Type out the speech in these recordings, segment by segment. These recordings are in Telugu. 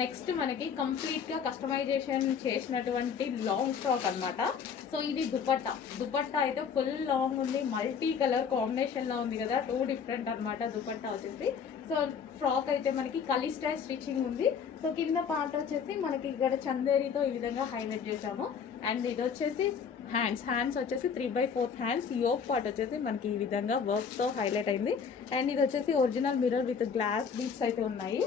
నెక్స్ట్ మనకి కంప్లీట్గా కస్టమైజేషన్ చేసినటువంటి లాంగ్ ఫ్రాక్ అన్నమాట. సో ఇది దుపట్టా. దుపట్టా అయితే ఫుల్ లాంగ్ ఉంది. మల్టీ కలర్ కాంబినేషన్లో ఉంది కదా. టూ డిఫరెంట్ అనమాట దుపట్టా వచ్చేసి. సో ఫ్రాక్ అయితే మనకి కలీ స్టైల్ స్టిచ్చింగ్ ఉంది. సో కింద పార్ట్ వచ్చేసి మనకి ఇక్కడ చందేరితో ఈ విధంగా హైలైట్ చేసాము అండ్ ఇది వచ్చేసి హ్యాండ్స్ హ్యాండ్స్ వచ్చేసి three by fourth hands yoke part వచ్చేసి మనకి ఈ విధంగా వర్క్తో హైలైట్ అయింది. అండ్ ఇది వచ్చేసి original mirror with glass beads అయితే ఉన్నాయి.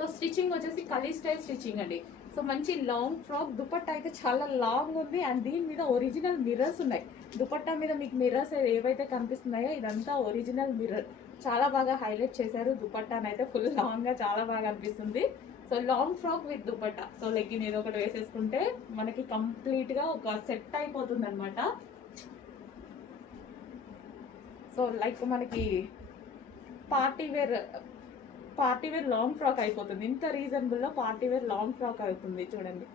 సో స్టిచ్చింగ్ వచ్చేసి కలీ స్టైల్ స్టిచ్చింగ్ అండి. సో మంచి లాంగ్ ఫ్రాక్ దుపట్టా అయితే చాలా లాంగ్ ఉంది. అండ్ దీని మీద ఒరిజినల్ మిర్రర్స్ ఉన్నాయి. దుపట్టా మీద మీకు మిర్రర్స్ ఏవైతే కనిపిస్తున్నాయో ఇదంతా ఒరిజినల్ మిర్రర్. చాలా బాగా హైలైట్ చేశారు. దుపట్టాని అయితే ఫుల్ లాంగ్గా చాలా బాగా అనిపిస్తుంది. So long frock with dupatta. So legging ఏదో ఒకటి వేసేసుకుంటే మనకి కంప్లీట్గా ఒక సెట్ అయిపోతుంది అనమాట సో లైక్ మనకి party wear party wear long frock అయిపోతుంది. ఇంత రీజనబుల్లో పార్టీ వేర్ లాంగ్ ఫ్రాక్ అవుతుంది చూడండి.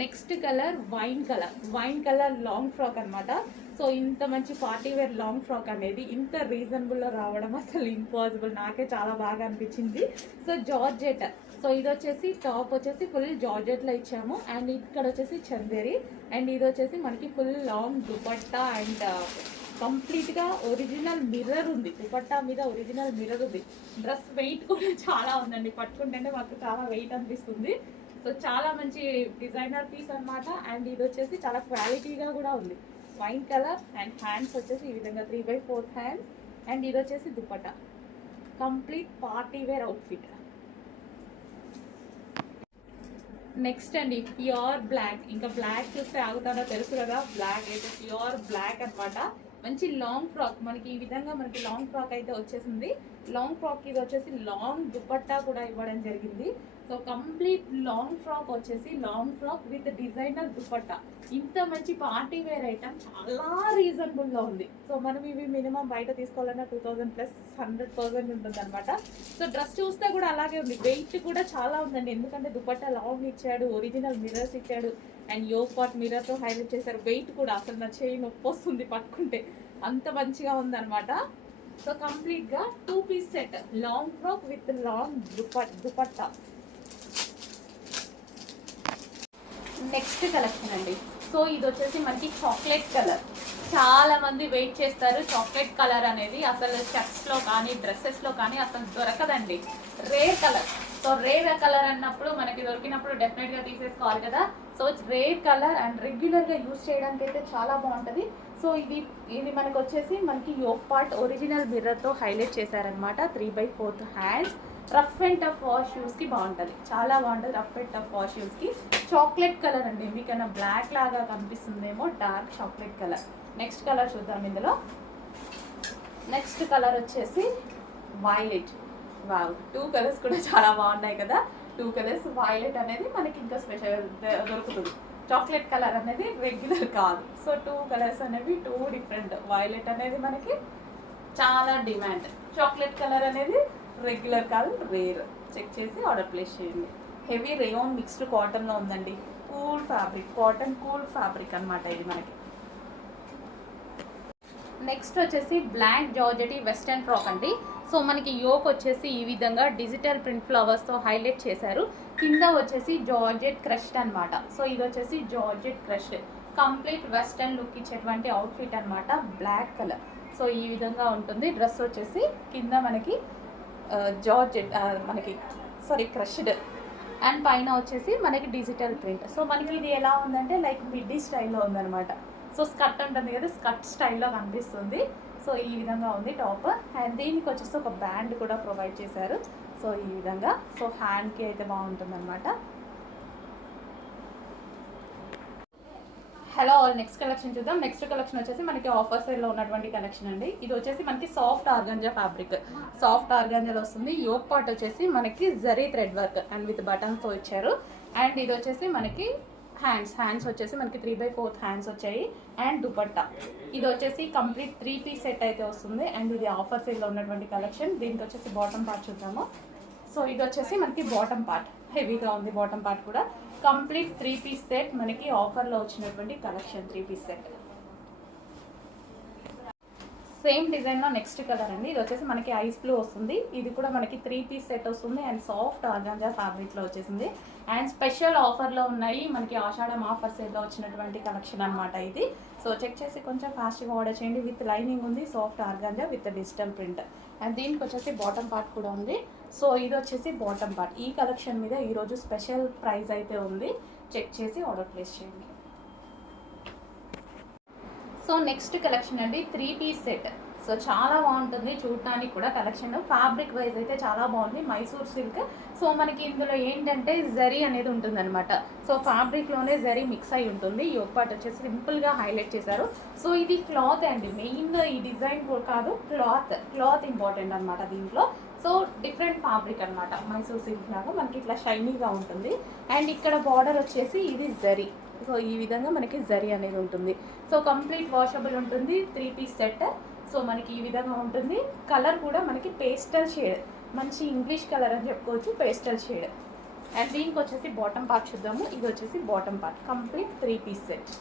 Next colour wine colour. Wine colour long frock అనమాట సో ఇంత మంచి పార్టీ వేర్ లాంగ్ ఫ్రాక్ అనేది ఇంత రీజనబుల్లో రావడం అసలు ఇంపాసిబుల్. నాకే చాలా బాగా అనిపించింది. So georgette. సో ఇది వచ్చేసి టాప్ వచ్చేసి ఫుల్ జార్జెట్లో ఇచ్చాము. అండ్ ఇక్కడ వచ్చేసి చందేరి. అండ్ ఇది వచ్చేసి మనకి ఫుల్ లాంగ్ దుపట్టా అండ్ కంప్లీట్గా ఒరిజినల్ మిర్రర్ ఉంది. దుపట్టా మీద ఒరిజినల్ మిర్రర్ ఉంది. డ్రెస్ వెయిట్ కూడా చాలా ఉందండి. పట్టుకుంటేనే మాకు చాలా వెయిట్ అనిపిస్తుంది. సో చాలా మంచి డిజైనర్ పీస్ అన్నమాట. అండ్ ఇది వచ్చేసి చాలా క్వాలిటీగా కూడా ఉంది. వైన్ కలర్ అండ్ హ్యాండ్స్ వచ్చేసి ఈ విధంగా three by four hands. And ఇది వచ్చేసి dupatta. Complete party wear outfit next అండి ప్యూర్ బ్లాక్. ఇంకా బ్లాక్ చూస్తే ఆగుతానో తెలుసు కదా. బ్లాక్ అయితే ప్యూర్ బ్లాక్ అన్నమాట. మంచి లాంగ్ ఫ్రాక్ మనకి ఈ విధంగా మనకి లాంగ్ ఫ్రాక్ అయితే వచ్చేసింది. లాంగ్ ఫ్రాక్ ఇది వచ్చేసి లాంగ్ దుపట్టా కూడా ఇవ్వడం జరిగింది. సో కంప్లీట్ లాంగ్ ఫ్రాక్ వచ్చేసి long frock with designer dupatta. ఇంత మంచి పార్టీ వేర్ ఐటమ్ చాలా రీజనబుల్గా ఉంది. సో మనం ఇవి మినిమం బయట తీసుకోవాలన్నా two thousand plus hundred thousand ఉంటుంది అనమాట సో డ్రెస్ చూస్తే కూడా అలాగే ఉంది. వెయిట్ కూడా చాలా ఉందండి. ఎందుకంటే దుపట్టా లాంగ్ ఇచ్చాడు ఒరిజినల్ మిర్రర్స్ ఇచ్చాడు. అండ్ యోగ్ పాట్ మిర్రర్తో హైలైట్ చేశారు. వెయిట్ కూడా అసలు నా చేయి నొప్పి వస్తుంది పట్టుకుంటే. అంత మంచిగా ఉందన్నమాట. సో కంప్లీట్గా two piece set long frock with long dupatta dupatta next collection అండి. సో ఇది వచ్చేసి మనకి చాక్లెట్ కలర్ చాలా మంది వెయిట్ చేస్తారు చాక్లెట్ కలర్ అనేది. అసలు షర్ట్స్లో కానీ డ్రెస్సెస్లో కానీ అసలు దొరకదండి. Rare colour so rare colour అన్నప్పుడు మనకి దొరికినప్పుడు డెఫినెట్గా తీసేసుకోవాలి కదా. సో గ్రేట్ కలర్ అండ్ రెగ్యులర్గా యూస్ చేయడానికి అయితే చాలా బాగుంటుంది. సో ఇది ఇది మనకు వచ్చేసి మనకి యోక్ పార్ట్ ఒరిజినల్ మిర్రర్తో హైలైట్ చేశారనమాట three by fourth hands rough and tough wash షూస్కి బాగుంటుంది. చాలా బాగుంటుంది రఫ్ అండ్ టఫ్ వాష్ షూస్కి చాక్లెట్ కలర్ అండి. మీకన్నా బ్లాక్ లాగా కనిపిస్తుందేమో dark chocolate colour next colour చూద్దాం ఇందులో. నెక్స్ట్ కలర్ వచ్చేసి వైలెట్ వావ్ టూ కలర్స్ కూడా చాలా బాగున్నాయి కదా. టూ కలర్స్ వైలెట్ అనేది మనకి ఇంకా స్పెషల్ దొరుకుతుంది. చాక్లెట్ కలర్ అనేది రెగ్యులర్ కాదు. సో టూ కలర్స్ అనేవి టూ డిఫరెంట్ వైలెట్ అనేది మనకి చాలా డిమాండ్ చాక్లెట్ కలర్ అనేది రెగ్యులర్ కాదు రేర్ చెక్ చేసి ఆర్డర్ ప్లేస్ చేయండి. హెవీ రేయోన్ మిక్స్డ్ కాటన్లో ఉందండి. Cool fabric cotton cool fabric అన్నమాట ఇది మనకి. నెక్స్ట్ వచ్చేసి బ్లాక్ జార్జెటీ వెస్టర్న్ ఫ్రాక్ అండి. సో మనకి యోక్ వచ్చేసి ఈ విధంగా డిజిటల్ ప్రింట్ ఫ్లవర్స్తో హైలైట్ చేశారు. కింద వచ్చేసి జార్జెట్ క్రష్డ్ అన్నమాట. సో ఇది వచ్చేసి georgette crushed. Complete western look ఇచ్చేటువంటి అవుట్ఫిట్ అనమాట బ్లాక్ కలర్. సో ఈ విధంగా ఉంటుంది. డ్రెస్ వచ్చేసి కింద మనకి జార్జెట్ మనకి సారీ క్రష్డ్. అండ్ పైన వచ్చేసి మనకి డిజిటల్ ప్రింట్. సో మనకి ఇది ఎలా ఉందంటే లైక్ మిడ్డీ స్టైల్లో ఉందన్నమాట. సో స్కర్ట్ ఉంటుంది కదా స్కర్ట్ స్టైల్లో కనిపిస్తుంది. సో ఈ విధంగా ఉంది టాప్. అండ్ దీనికి వచ్చేసి ఒక బ్యాండ్ కూడా ప్రొవైడ్ చేశారు. సో ఈ విధంగా. సో హ్యాండ్కి అయితే బాగుంటుంది అనమాట హలో ఆల్ నెక్స్ట్ కలెక్షన్ చూద్దాం. నెక్స్ట్ కలెక్షన్ వచ్చేసి మనకి ఆఫర్ సైడ్లో ఉన్నటువంటి కలెక్షన్ అండి. ఇది వచ్చేసి మనకి సాఫ్ట్ ఆర్గంజా ఫ్యాబ్రిక్ సాఫ్ట్ ఆర్గంజాలో వస్తుంది. యోక్ పార్ట్ వచ్చేసి మనకి zari thread work and with బటన్స్తో ఇచ్చారు. అండ్ ఇది వచ్చేసి మనకి హ్యాండ్స్ హ్యాండ్స్ వచ్చేసి మనకి త్రీ బై ఫోర్త్ హ్యాండ్స్ వచ్చాయి. అండ్ దుపట్టా. ఇది వచ్చేసి కంప్లీట్ త్రీ పీస్ సెట్ అయితే వస్తుంది. అండ్ ఇది ఆఫర్ సేల్లో ఉన్నటువంటి కలెక్షన్ దీనికి వచ్చేసి బాటమ్ పార్ట్ చూద్దాము. సో ఇది వచ్చేసి మనకి బాటమ్ పార్ట్ హెవీగా ఉంది బాటమ్ పార్ట్ కూడా. కంప్లీట్ త్రీ పీస్ సెట్ మనకి ఆఫర్లో వచ్చినటువంటి collection three piece set same డిజైన్లో నెక్స్ట్ కలర్ అండి. ఇది వచ్చేసి మనకి ఐస్ బ్లూ వస్తుంది. ఇది కూడా మనకి త్రీ పీస్ సెట్ వస్తుంది. అండ్ సాఫ్ట్ ఆర్గాంజా ఫ్యాబ్రిక్లో వచ్చేసింది. అండ్ స్పెషల్ ఆఫర్లో ఉన్నాయి. మనకి ఆషాఢం ఆఫర్ సేల్లో వచ్చినటువంటి కలెక్షన్ అన్నమాట ఇది. సో చెక్ చేసి కొంచెం ఫాస్ట్గా ఆర్డర్ చేయండి. విత్ లైనింగ్ ఉంది. Soft organza with digital print. And దీనికి వచ్చేసి బాటమ్ పార్ట్ కూడా ఉంది. సో ఇది వచ్చేసి బాటమ్ పార్ట్. ఈ కలెక్షన్ మీద ఈరోజు స్పెషల్ ప్రైస్ అయితే ఉంది. చెక్ చేసి ఆర్డర్ ప్లేస్ చేయండి. సో నెక్స్ట్ కలెక్షన్ అండి త్రీ పీస్ సెట్. సో చాలా బాగుంటుంది చూడటానికి కూడా కలెక్షన్. ఫ్యాబ్రిక్ వైజ్ అయితే చాలా బాగుంది. మైసూర్ సిల్క్. సో మనకి ఇందులో ఏంటంటే జరీ అనేది ఉంటుందన్నమాట. సో ఫ్యాబ్రిక్లోనే జరీ మిక్స్ అయి ఉంటుంది. ఈ పార్ట్ వచ్చేసి సింపుల్గా హైలైట్ చేశారు. సో ఇది క్లాత్ అండి. మెయిన్ ఈ డిజైన్ కాదు క్లాత్. క్లాత్ ఇంపార్టెంట్ అనమాట దీంట్లో. సో డిఫరెంట్ ఫ్యాబ్రిక్ అనమాట మైసూర్ సిల్క్ లాగా మనకి ఇట్లా షైనీగా ఉంటుంది. అండ్ ఇక్కడ బార్డర్ వచ్చేసి ఇది జరీ. సో ఈ విధంగా మనకి జరీ అనేది ఉంటుంది. సో కంప్లీట్ వాషబుల్ ఉంటుంది త్రీ పీస్ సెట్. సో మనకి ఈ విధంగా ఉంటుంది. కలర్ కూడా మనకి పేస్టల్ షేడ్. మంచి ఇంగ్లీష్ కలర్ అని చెప్పుకోవచ్చు పేస్టల్ షేడ్. అండ్ దీనికి వచ్చేసి బాటమ్ పార్ట్ చూద్దాము. ఇది వచ్చేసి bottom part. Complete three piece set.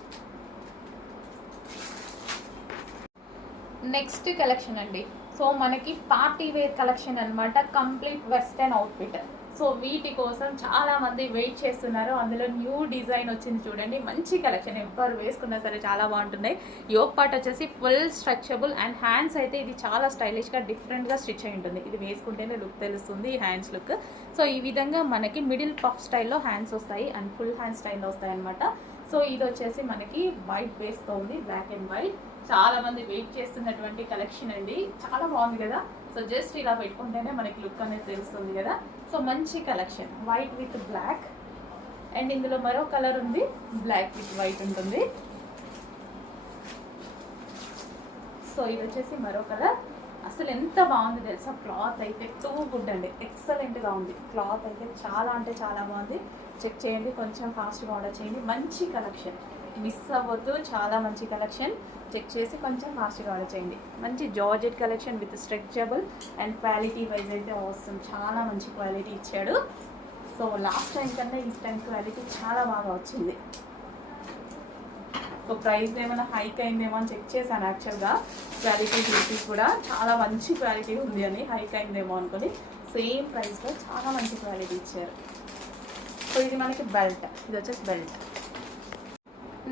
Next collection అండి. సో మనకి పార్టీ వేర్ కలెక్షన్ అనమాట కంప్లీట్ వెస్టర్న్ అవుట్ఫిట్. సో వీటి కోసం చాలా మంది వెయిట్ చేస్తున్నారు. అందులో న్యూ డిజైన్ వచ్చింది చూడండి. మంచి కలెక్షన్. ఎవ్వరు వేసుకున్నా సరే చాలా బాగుంటున్నాయి యోగ్ పార్ట్ వచ్చేసి ఫుల్ స్ట్రక్చబుల్ అండ్ హ్యాండ్స్ అయితే ఇది చాలా స్టైలిష్గా డిఫరెంట్గా స్టిచ్ అయి ఉంటుంది. ఇది వేసుకుంటేనే లుక్ తెలుస్తుంది హ్యాండ్స్ లుక్. సో ఈ విధంగా మనకి మిడిల్ పఫ్ స్టైల్లో హ్యాండ్స్ వస్తాయి. అండ్ ఫుల్ హ్యాండ్ స్టైల్లో వస్తాయి అనమాట సో ఇది వచ్చేసి మనకి వైట్ బేస్తో ఉంది. Black and white. చాలా మంది వెయిట్ చేస్తున్నటువంటి కలెక్షన్ అండి. చాలా బాగుంది కదా? సో జస్ట్ ఇలా పెట్టుకుంటేనే మనకి లుక్ అనేది తెలుస్తుంది కదా? సో మంచి collection. White with black and ఇందులో మరో కలర్ ఉంది. బ్లాక్ విత్ వైట్ ఉంటుంది. సో ఇది వచ్చేసి మరో కలర్. అసలు ఎంత బాగుంది తెలుసా? క్లాత్ అయితే టూ గుడ్ అండి. ఎక్సలెంట్గా ఉంది. క్లాత్ అయితే చాలా అంటే చాలా బాగుంది. చెక్ చేయండి. కొంచెం ఫాస్ట్గా ఆర్డర్ చేయండి. మంచి కలెక్షన్. మిస్ అవ్వద్దు. చాలా మంచి కలెక్షన్ చెక్ చేసి కొంచెం ఫాస్ట్గా ఆర్డర్ చేయండి. మంచి georgette collection with stretchable and quality wise అయితే వస్తుంది చాలా మంచి క్వాలిటీ ఇచ్చాడు. సో లాస్ట్ టైం కన్నా ఈ టైం క్వాలిటీ చాలా బాగా వచ్చింది. సో ప్రైస్ ఏమైనా హైక్ అయిందేమో అని చెక్ చేశాను యాక్చువల్గా క్వాలిటీ చూసి కూడా చాలా మంచి క్వాలిటీ ఉంది అని హైక్ అయిందేమో అనుకుని సేమ్ ప్రైస్లో చాలా మంచి క్వాలిటీ ఇచ్చారు. సో ఇది మనకి బెల్ట్ ఇది వచ్చేసి బెల్ట్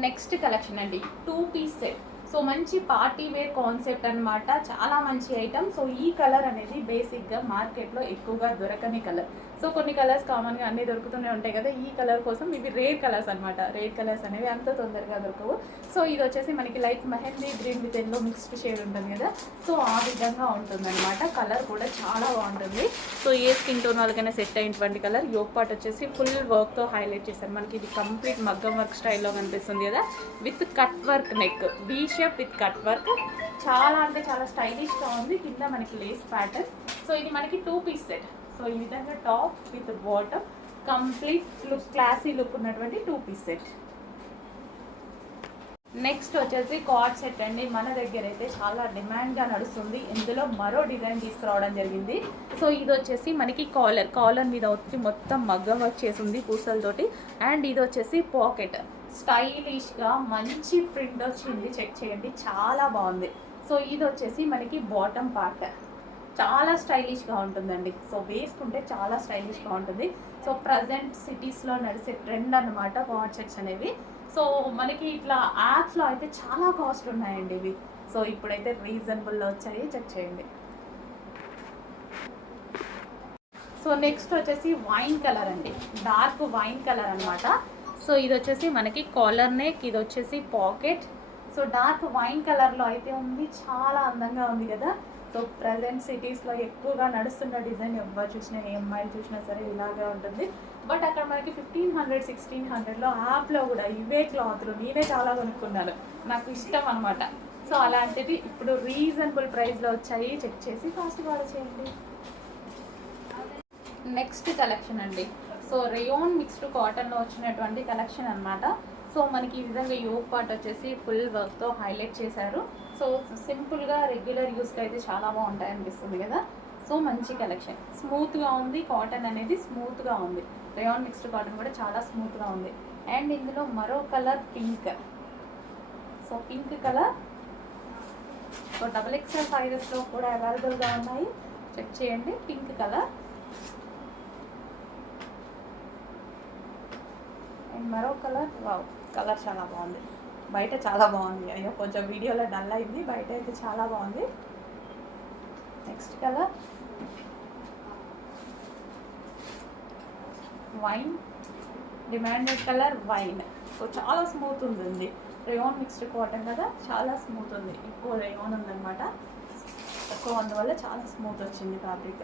నెక్స్ట్ కలెక్షన్ అండి టూ పీస్ సెట్. సో మంచి పార్టీ వేర్ కాన్సెప్ట్ అన్నమాట. చాలా మంచి ఐటమ్. సో ఈ కలర్ అనేది బేసిక్గా మార్కెట్లో ఎక్కువగా దొరకని కలర్. సో కొన్ని కలర్స్ కామన్గా అన్నీ దొరుకుతూనే ఉంటాయి కదా. ఈ కలర్ కోసం ఇవి రేర్ కలర్స్ అనమాట రేర్ కలర్స్ అనేవి అంత తొందరగా దొరకవు. సో ఇది వచ్చేసి మనకి light mehndi green with yellow mixed shade ఉంటుంది కదా. సో ఆ విధంగా ఉంటుందన్నమాట. కలర్ కూడా చాలా బాగుంటుంది. సో ఏ స్కిన్ టోన్ వాళ్ళకైనా సెట్ అయినటువంటి కలర్. యోగ్ పాట్ వచ్చేసి ఫుల్ వర్క్తో హైలైట్ చేశారు మనకి ఇది కంప్లీట్ మగ్గం వర్క్ స్టైల్లో కనిపిస్తుంది కదా. With cut work neck. V shape with cut work చాలా అంటే చాలా స్టైలిష్గా ఉంది. కింద మనకి లేస్ ప్యాటర్న్ సో ఇది మనకి టూ పీస్ సెట్ సో ఈ విధంగా top with bottom complete look classy look ఉన్నటువంటి టూ పీస్ సెట్ నెక్స్ట్ వచ్చేసి కార్డ్ సెట్ అండి. మన దగ్గర అయితే చాలా డిమాండ్గా నడుస్తుంది. ఇందులో మరో డిజైన్ తీసుకురావడం జరిగింది. సో ఇది వచ్చేసి మనకి కాలర్ కాలర్ మీద వచ్చి మొత్తం మగ్గం వచ్చేసింది పూసలతోటి. అండ్ ఇది వచ్చేసి పాకెట్ స్టైలిష్గా మంచి ప్రింట్ వచ్చింది చెక్ చేయండి. చాలా బాగుంది. సో ఇది వచ్చేసి మనకి బాటమ్ పార్ట్. చాలా స్టైలిష్గా ఉంటుందండి. సో వేసుకుంటే చాలా స్టైలిష్గా ఉంటుంది. సో ప్రజెంట్ సిటీస్లో నడిచే ట్రెండ్ అనమాట కార్డ్ సెట్స్ అనేవి. సో మనకి ఇట్లా యాప్స్లో అయితే చాలా కాస్ట్ ఉన్నాయండి ఇవి. సో ఇప్పుడైతే రీజనబుల్లో వచ్చాయి. చెక్ చేయండి. సో నెక్స్ట్ వచ్చేసి వైన్ కలర్ అండి. డార్క్ వైన్ కలర్ అనమాట సో ఇది వచ్చేసి మనకి కాలర్ నెక్ ఇది వచ్చేసి పాకెట్ సో డార్క్ వైన్ కలర్లో అయితే ఉంది. చాలా అందంగా ఉంది కదా. సో ప్రజెంట్ సిటీస్లో ఎక్కువగా నడుస్తున్న డిజైన్ ఎవరు చూసినా ఏ అమ్మాయిలు చూసినా సరే ఇలాగే ఉంటుంది. బట్ అక్కడ మనకి ఫిఫ్టీన్ హండ్రెడ్ సిక్స్టీన్ హండ్రెడ్లో యాప్లో కూడా ఇవే క్లాత్లు నేనే చాలా కొనుక్కున్నాను. నాకు ఇష్టం అనమాట సో అలాంటిది ఇప్పుడు రీజనబుల్ ప్రైస్లో వచ్చాయి. చెక్ చేసి ఫాస్ట్గా ఆర్డర్ చేయండి. నెక్స్ట్ కలెక్షన్ అండి. సో రేయోన్ మిక్స్డ్ కాటన్లో వచ్చినటువంటి కలెక్షన్ అన్నమాట. సో మనకి ఈ విధంగా యోగ్ పార్ట్ వచ్చేసి ఫుల్ వర్క్తో హైలైట్ చేశారు. సో సింపుల్గా రెగ్యులర్ యూస్కి అయితే చాలా బాగుంటాయి అనిపిస్తుంది కదా. సో మంచి కలెక్షన్. స్మూత్గా ఉంది కాటన్ అనేది స్మూత్గా ఉంది. రేయాన్ మిక్స్డ్ కాటన్ కూడా చాలా స్మూత్గా ఉంది. అండ్ ఇందులో మరో colour pink. So pink colour. So double XL సైజెస్లో కూడా అవైలబుల్గా ఉన్నాయి. చెక్ చేయండి పింక్ కలర్. అండ్ మరో కలర్ వావ్ కలర్ చాలా బాగుంది. బయట చాలా బాగుంది. అయ్యో కొంచెం వీడియోలో డల్ అయింది. బయట అయితే చాలా బాగుంది. Next colour. Wine demanded colour wine so చాలా స్మూత్ ఉంటుంది రేయోన్ మిక్స్డ్ కాటన్ కదా? చాలా స్మూత్ ఉంది. ఎక్కువ రేయోన్ ఉందన్నమాట. సో అందువల్ల చాలా స్మూత్ వచ్చింది ఫ్యాబ్రిక్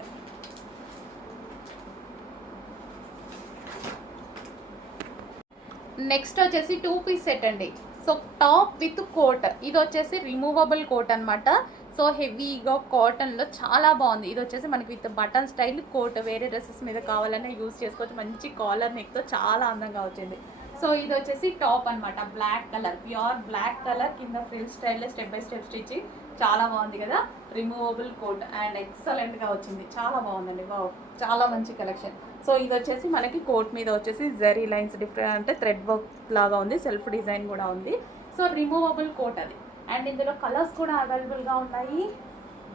నెక్స్ట్ వచ్చేసి టూ పీస్ సెట్ అండి. So top with coat. ఇది వచ్చేసి రిమూవబుల్ కోట్ అనమాట సో హెవీగా కాటన్లో చాలా బాగుంది. ఇది వచ్చేసి మనకి విత్ బటన్ స్టైల్ కోట్. వేరే డ్రెస్సెస్ మీద కావాలన్నా యూస్ చేసుకోవచ్చు. మంచి కాలర్ నెక్తో చాలా అందంగా వచ్చింది. సో ఇది వచ్చేసి టాప్ అన్నమాట. Black colour. Pure black colour. కింద ఫ్రిల్ స్టైల్లో స్టెప్ బై స్టెప్ స్టిచ్చింగ్ చాలా బాగుంది కదా? రిమూవబుల్ కోట్ అండ్ ఎక్సలెంట్గా వచ్చింది. చాలా బాగుందండి. వావ్ చాలా మంచి కలెక్షన్ సో ఇది వచ్చేసి మనకి కోట్ మీద వచ్చేసి జరీ లైన్స్ డిఫరెంట్ అంటే థ్రెడ్ వర్క్ లాగా ఉంది. సెల్ఫ్ డిజైన్ కూడా ఉంది. సో రిమూవబుల్ కోట్ అది. అండ్ ఇందులో కలర్స్ కూడా అవైలబుల్గా ఉన్నాయి.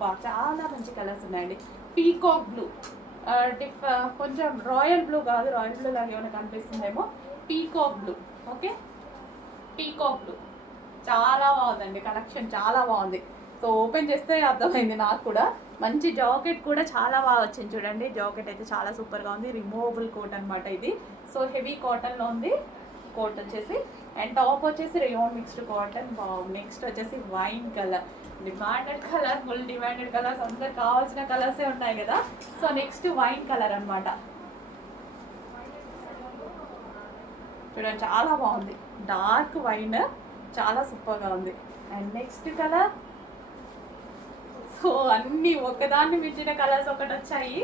బా చాలా మంచి కలర్స్ ఉన్నాయండి. పీకాక్ బ్లూ డిఫ్ కొంచెం రాయల్ బ్లూ కాదు. రాయల్ బ్లూ లాగా ఏమైనా కనిపిస్తుందేమో? Peacock blue okay peacock blue చాలా బాగుందండి. కలెక్షన్ చాలా బాగుంది. సో ఓపెన్ చేస్తే అర్థమైంది నాకు కూడా. మంచి జాకెట్ కూడా చాలా బాగా వచ్చింది చూడండి. జాకెట్ అయితే చాలా సూపర్గా ఉంది. రిమూవబుల్ కోట్ అన్నమాట ఇది. సో హెవీ కాటన్లో ఉంది. కోట్ వచ్చేసి. అండ్ టాప్ వచ్చేసి రియోన్ మిక్స్డ్ కాటన్ బాగుంది నెక్స్ట్ వచ్చేసి wine colour demanded colour full demanded colours అందరికి కావాల్సిన కలర్సే ఉన్నాయి కదా. సో నెక్స్ట్ వైన్ కలర్ అన్నమాట. చూడండి చాలా బాగుంది. డార్క్ వైన్ చాలా సూపర్గా ఉంది. అండ్ నెక్స్ట్ కలర్ సో అన్ని ఒకదాన్ని మించిన కలర్స్ ఒకటి వచ్చాయి.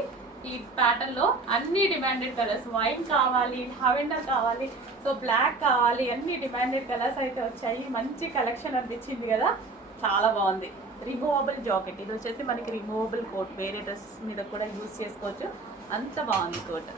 ఈ ప్యాటర్న్లో అన్ని డిమాండెడ్ కలర్స్ వైట్ కావాలి హవెండర్ కావాలి సో బ్లాక్ కావాలి అన్ని డిమాండెడ్ కలర్స్ అయితే వచ్చాయి. మంచి కలెక్షన్ అనిపించింది కదా. చాలా బాగుంది. రిమూవబుల్ జాకెట్ ఇది వచ్చేసి మనకి రిమూవబుల్ కోట్ వేరే డ్రెస్ మీద కూడా యూస్ చేసుకోవచ్చు. అంత బాగుంది కోట్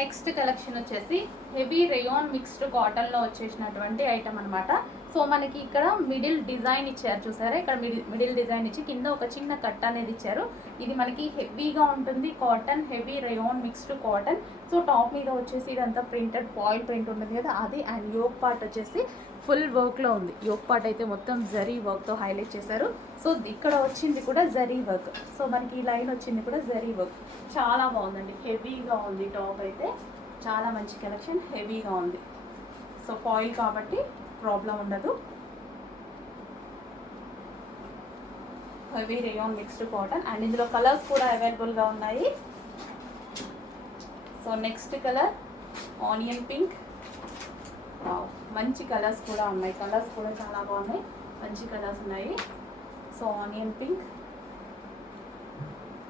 నెక్స్ట్ కలెక్షన్ వచ్చేసి హెవీ రేయాన్ మిక్స్డ్ కాటన్లో వచ్చేసినటువంటి ఐటమ్ అన్నమాట. సో మనకి ఇక్కడ మిడిల్ డిజైన్ ఇచ్చారు చూసారా? ఇక్కడ మిడిల్ మిడిల్ డిజైన్ ఇచ్చి కింద ఒక చిన్న కట్ అనేది ఇచ్చారు. ఇది మనకి హెవీగా ఉంటుంది cotton heavy rayon mixed cotton. So top మీద వచ్చేసి ఇదంతా ప్రింటెడ్ ఫాయిల్ ప్రింట్ ఉంటుంది కదా అది అండ్ యోక్ పార్ట్ వచ్చేసి ఫుల్ వర్క్లో ఉంది. యోక్ పార్ట్ అయితే మొత్తం జరీ వర్క్తో హైలైట్ చేశారు. సో ఇక్కడ వచ్చింది కూడా జరీ వర్క్. సో మనకి ఈ లైన్ వచ్చింది కూడా జరీ వర్క్. చాలా బాగుందండి. హెవీగా ఉంది టాప్ అయితే. చాలా మంచి కలెక్షన్ హెవీగా ఉంది. సో ఫాయిల్ కాబట్టి ప్రాబ్లం ఉండదు. Heavy rayon mixed cotton and ఇందులో కలర్స్ కూడా అవైలబుల్గా ఉన్నాయి. So next colour onion pink. మంచి కలర్స్ కూడా ఉన్నాయి. కలర్స్ కూడా చాలా బాగున్నాయి. మంచి కలర్స్ ఉన్నాయి. So onion pink.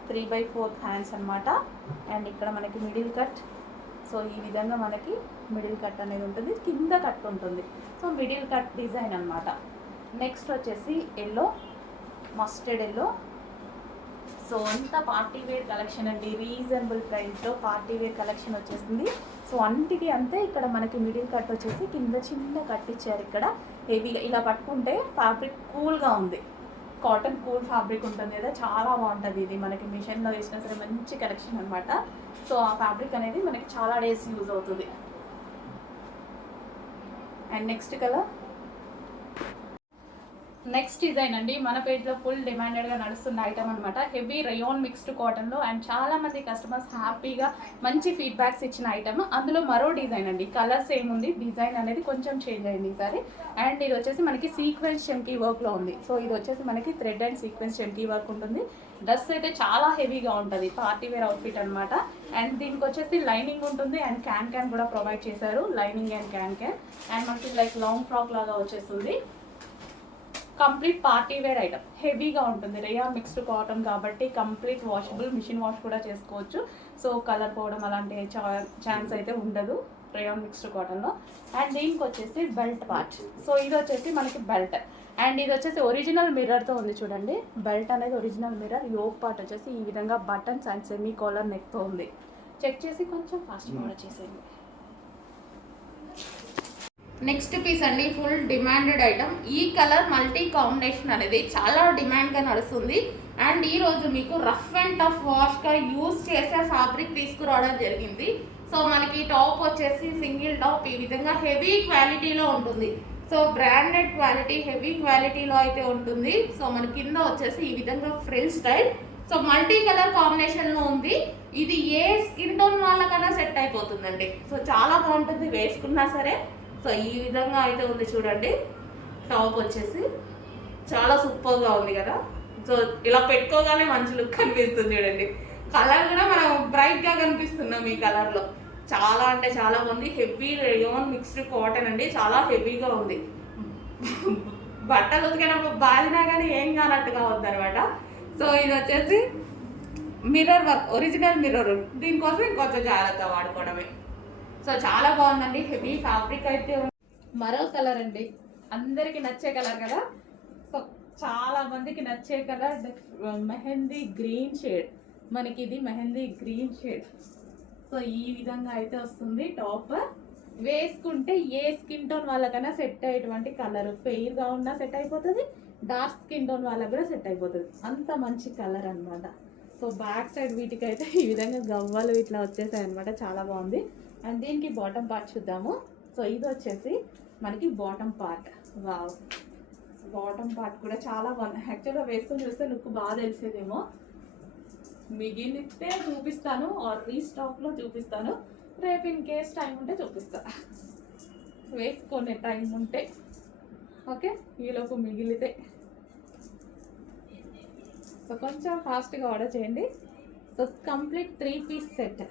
Three by fourth hands అనమాట అండ్ ఇక్కడ మనకి మిడిల్ కట్. సో ఈ విధంగా మనకి మిడిల్ కట్ అనేది ఉంటుంది. కింద కట్ ఉంటుంది. సో మిడిల్ కట్ డిజైన్ అనమాట నెక్స్ట్ వచ్చేసి ఎల్లో మస్టర్డ్ ఎల్లో. సో అంత పార్టీ వేర్ కలెక్షన్ అండి. రీజనబుల్ ప్రైస్లో పార్టీ వేర్ కలెక్షన్ వచ్చేసింది. సో అంటికి అంతే. ఇక్కడ మనకి మిడిల్ కట్ వచ్చేసి కింద చిన్న కట్ ఇచ్చారు ఇక్కడ. హెవీగా ఇలా పట్టుకుంటే ఫ్యాబ్రిక్ కూల్గా ఉంది. కాటన్ కూల్ ఫ్యాబ్రిక్ ఉంటుంది కదా చాలా బాగుంటుంది ఇది. మనకి మిషన్లో వేసినా సరే మంచి కలెక్షన్ అనమాట సో ఆ ఫ్యాబ్రిక్ అనేది మనకి చాలా డేస్ యూజ్ అవుతుంది. And next colour next design అండి మన పేజ్లో ఫుల్ డిమాండెడ్గా నడుస్తున్న ఐటమ్ అనమాట హెవీ రయోన్ మిక్స్డ్ కాటన్లో అండ్ చాలా మంది కస్టమర్స్ హ్యాపీగా మంచి ఫీడ్బ్యాక్స్ ఇచ్చిన ఐటమ్ అందులో మరో డిజైన్ అండి కలర్స్ ఏముంది డిజైన్ అనేది కొంచెం చేంజ్ అయింది ఈసారి. అండ్ ఇది వచ్చేసి మనకి సీక్వెన్స్ చెంకీ వర్క్లో ఉంది. సో ఇది వచ్చేసి మనకి థ్రెడ్ అండ్ సీక్వెన్స్ చెంకీ వర్క్ ఉంటుంది. డ్రెస్ అయితే చాలా హెవీగా ఉంటుంది పార్టీ వేర్ అవుట్ఫిట్ అనమాట అండ్ దీనికి వచ్చేసి లైనింగ్ ఉంటుంది అండ్ క్యాన్ క్యాన్ కూడా ప్రొవైడ్ చేశారు lining and can can and మనకి లైక్ లాంగ్ ఫ్రాక్ లాగా వచ్చేస్తుంది. Complete party wear item. హెవీగా ఉంటుంది. రేయా మిక్స్డ్ కాటన్ కాబట్టి కంప్లీట్ వాషబుల్ మిషన్ వాష్ కూడా చేసుకోవచ్చు. సో కలర్ పోవడం అలాంటి ఛాన్స్ అయితే ఉండదు రేయాన్ మిక్స్డ్ కాటన్లో. అండ్ దీనికి వచ్చేసి బెల్ట్ పార్ట్. సో ఇది వచ్చేసి మనకి బెల్ట్. అండ్ ఇది వచ్చేసి ఒరిజినల్ మిర్రర్తో ఉంది చూడండి. బెల్ట్ అనేది ఒరిజినల్ మిర్రర్. యోక్ పార్ట్ వచ్చేసి ఈ విధంగా బటన్స్ అండ్ సెమీ కాలర్ నెక్తో ఉంది. చెక్ చేసి కొంచెం ఫాస్ట్ కూడా చేసేయండి. నెక్స్ట్ పీస్ అండి ఫుల్ డిమాండెడ్ ఐటమ్ ఈ కలర్ మల్టీ కాంబినేషన్ అనేది చాలా డిమాండ్గా నడుస్తుంది. అండ్ ఈరోజు మీకు రఫ్ అండ్ టఫ్ వాష్గా యూజ్ చేసే ఫ్యాబ్రిక్ తీసుకురావడం జరిగింది. సో మనకి టాప్ వచ్చేసి సింగిల్ టాప్ ఈ విధంగా హెవీ క్వాలిటీలో ఉంటుంది. సో బ్రాండెడ్ క్వాలిటీ హెవీ క్వాలిటీలో అయితే ఉంటుంది. సో మన కింద వచ్చేసి ఈ విధంగా frill style so multi colour కాంబినేషన్లో ఉంది. ఇది ఏ స్కిన్ టోన్ వాళ్ళకన్నా సెట్ అయిపోతుందండి. సో చాలా బాగుంటుంది వేసుకున్నా సరే. సో ఈ విధంగా అయితే ఉంది చూడండి. టాప్ వచ్చేసి చాలా సూపర్గా ఉంది కదా. సో ఇలా పెట్టుకోగానే మంచి లుక్ కనిపిస్తుంది చూడండి. కలర్ కూడా మనం బ్రైట్గా కనిపిస్తున్నాం ఈ కలర్లో చాలా అంటే చాలా బాగుంది. హెవీ రేయోన్ మిక్స్డ్ కాటన్ అండి. చాలా హెవీగా ఉంది. బట్టలు ఉతికినప్పుడు బాధినా కానీ ఏం కానట్టుగా ఉంది అనమాట సో ఇది వచ్చేసి మిర్రర్ వర్క్ ఒరిజినల్ మిర్రర్ దీనికోసం ఇంకొంచెం జాగ్రత్త వాడుకోవడమే. సో చాలా బాగుందండి. హెవీ ఫ్యాబ్రిక్ అయితే మరో కలర్ అండి. అందరికి నచ్చే కలర్ కదా? సో చాలా మందికి నచ్చే కలర్ మెహందీ గ్రీన్ షేడ్. మనకి ఇది మెహందీ గ్రీన్ షేడ్. సో ఈ విధంగా అయితే వస్తుంది టాప్. వేసుకుంటే ఏ స్కిన్ టోన్ వాళ్ళకైనా సెట్ అయ్యేటువంటి కలర్ ఫెయిర్గా ఉన్నా సెట్ అయిపోతుంది డార్క్ స్కిన్ టోన్ వాళ్ళకి కూడా సెట్ అయిపోతుంది. అంత మంచి కలర్ అనమాట సో బ్యాక్ సైడ్ వీటికైతే ఈ విధంగా గవ్వలు ఇట్లా వచ్చేసాయి అనమాట చాలా బాగుంది. అండ్ దీనికి బాటమ్ పార్ట్ చూద్దాము. సో ఇది వచ్చేసి మనకి bottom part wow bottom part కూడా చాలా బాగుంది. యాక్చువల్గా వేసుకొని చూస్తే లుక్ బాగా తెలిసేదేమో. మిగిలితే చూపిస్తాను. ఆర్ రీస్టాక్లో చూపిస్తాను. రేపు ఇన్ కేస్ టైం ఉంటే చూపిస్తా. వేసుకునే టైం ఉంటే. ఓకే ఈలోపు మిగిలితే. సో కొంచెం ఫాస్ట్గా ఆర్డర్ చేయండి. So complete three piece set